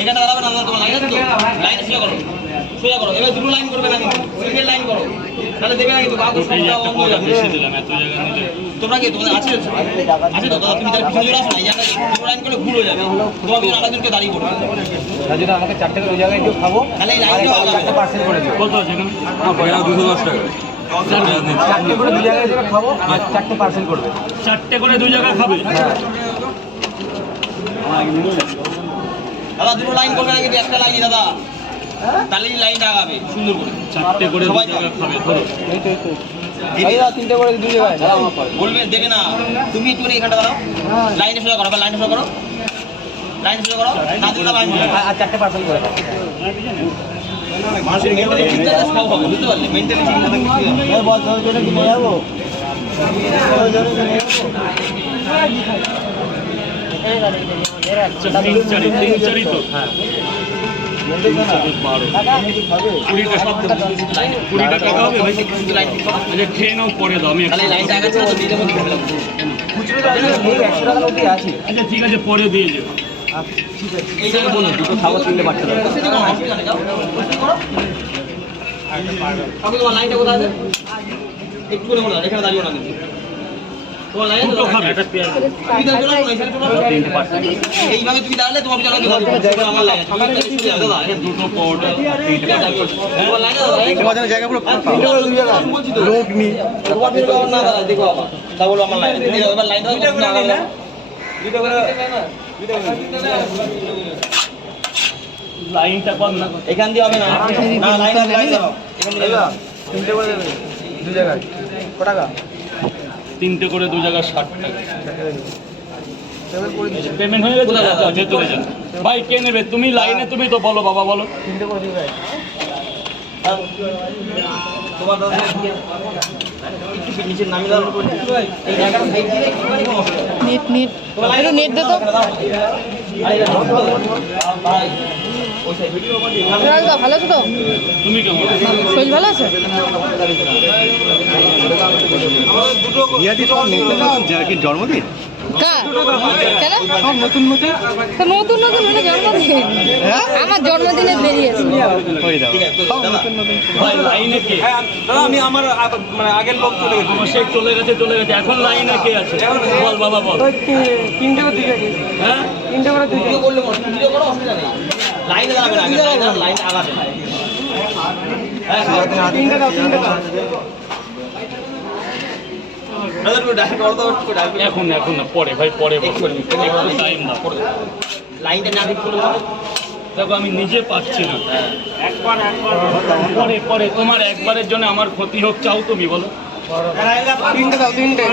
এখানে দাঁড়াবে না, তোমার লাইন আছে তো, লাইনে সোজা করো, সোজা করো। এবার দুটো লাইন করবে না কিন্তু, সিঙ্গেল লাইন করো, তাহলে দেবে না কিন্তু কাগজ সবটা বন্ধ হয়ে যাবে। তোমরা কি তোমাদের আছে আছে তো দাদা, তুমি তার পিছনে চলে আসো না, এই জায়গায় দুটো লাইন করলে ভুল হয়ে যাবে, তোমার পিছনে আরেকজনকে দাঁড়িয়ে পড়বে। তার জন্য আমাকে 4 টাকা ওই জায়গায় একটু খাবো, তাহলে এই লাইনটা একটা পার্সেল করে দিও। কত আছে এখানে? 210 টাকা। 4টে করে 2 জায়গায় যেটা খাবো আর 4টে পার্সেল করবে। 4টে করে 2 জায়গায় খাবে? হ্যাঁ। দাদা দুটো লাইন করবে না কিন্তু, একটা লাইনই দাদা, তাহলে এই লাইনটা আগাবে সুন্দর করে। 4টে করে 2 জায়গায় খাবে, ধরো। দাদা 3টে করে 2 জায়গায় বলবে দেবে না, তুমি একটু এখানটা দাঁড়াও, লাইনে সোজা করো, লাইনে সোজা করো, লাইনে সোজা করো, না দিলে লাইন আর 4টে পার্সেল করে দাও। মানুষের মেন্টালি ঠিক থাকলে সব হবে, বুঝতে পারলে? মেন্টালি ঠিক না থাকলে কি হবে? বল তোর জন্য কি নিয়ে যাবো? তোর জন্য কি নিয়ে যাবো? আচ্ছা, 3-4ই তো। হ্যাঁ। 12 20টা সব 20টা টাকা হবে ভাই। শুধু লাইন ঠিক করো, আচ্ছা খেয়ে নাও, পরে দাও, আমি তাহলে এই লাইনটা আগাচ্ছে না তো, দিলে মধ্যে খেতে লাগবে। খুচরো টাকা নেই, 100 টাকা অবধি আছে। আচ্ছা ঠিক আছে, পরে দিয়ে যাও। এই যে বলো দুটো খাবো 3টে পার্সেল করো। বসে দেখো, অসুবিধা নেই, যাও বসে করো। আপনি তোমার লাইনটা কোথায় আছে? একটু করে বলো, এখানে দাঁড়িয়ে না কিন্তু। তোমার লাইন দুটো খাবে। তুমি দাঁড়িয়ে চলে আসো, এখানে চলে আসো। 3টে পার্সেল। এইভাবে তুমি দাঁড়ালে তোমার পিছনে দাঁড়াবে, আমার লাইন আছে, তুমি দাঁড়িয়ে চলে যাও, দাদা এখানে দুটো পরোটা। তোমার লাইন আছে, তোমার জন্য জায়গা পুরো ফাঁকা। বলছি তো। লোক নি। তোমার পিছনে না দাদা, দেখো আবার তা বলো আমার লাইন আছে, তুমি এবার লাইন দাও, তুমি আগাবে না। লাইনটা কর না। এখান দিয়ে হবে না, না লাইন আছে, লাইন দাও, এখান দিয়ে দাও। 3টে করে দেবে 2 জায়গায়। কত টাকা? 3টে করে 2 জায়গায় 60 টাকা। পেমেন্ট করে দিচ্ছি। পেমেন্ট হয়ে গেছে? ভেতরে যান ভাই, কে নেবে? তুমি লাইনে, তুমি তো বলো বাবা, বলো। 3টে করে 2 জায়গায়। তোমার দাদা একটু নিচে নামিয়ে দাও, এই জায়গাটা সাইড দিয়ে একটুখানি কম হবে। নেট নেট একটু নেট দে তো। ভাই ওই সাইড ভিডিও করে রাজদা ভালো আছো তো? তুমি কেমন আছো? শরীর ভালো আছে? ইয়াদি সব নতুন যার কি জন্মদিন? কার? কেন? সব নতুন নতুন। তো নতুন নতুন হলে জন্মদিন? আমার জন্মদিনে বেরিয়েছে। ওই দাও। ঠিক আছে দাদা ভাই লাইনে কে? দাদা আমি আমার মানে আগের লোক চলে গেছে। আমার সেই চলে গেছে, চলে গেছে। এখন লাইনে কে আছে? বল বাবা, বল। 3টে করে 2 জায়গায়। হ্যাঁ 3টে করে 2 ভিডিও করলে ভিডিও করো, অসুবিধা নেই, লাইনে দাঁড়াবে না, লাইন আগাবে। হ্যাঁ 3টে দাও 3টে দাও। দাদা একটু ডাইরেক্ট করো তো, একটু ডাইরেক্ট এখন এখন না, পরে ভাই, পরে বল। একটু টাইম দাও। লাইনটা না ঠিক করলে হবে। দেখো আমি নিজে পাচ্ছি না। পরে পরে তোমার একবারের জন্য আমার ক্ষতি হোক, চাও তুমি বলো। 3টে দাও 3টে।